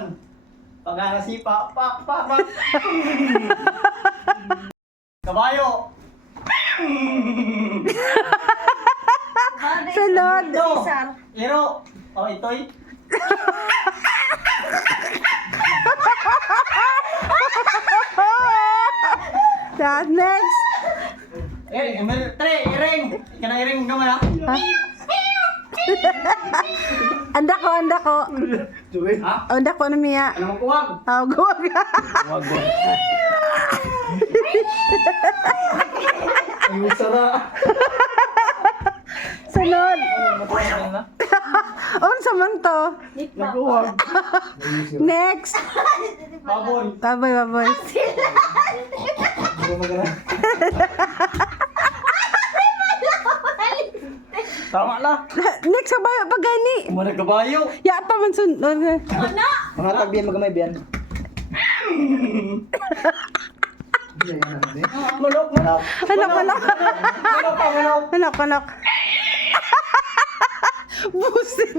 naman. Pag-anasipa, pak. Kabayo. Sunod. Ito. Iro. O, ito'y. That next. Tre, iring. Ika na iring ka man ha. Anda ko. Ha? Anda ko na miya. Ano mong kuwag? Oh, guwag. Kuwag. Ayun, sara. Sunod. na. Unsa man to? Nagkuwag. Next. Baboy. Baboy. Tama na. Next kabayo pa gani. Mga kabayo. Ya pa man sunod. Mga tagbiyan magamay biyan. Manok. Anak. Busit.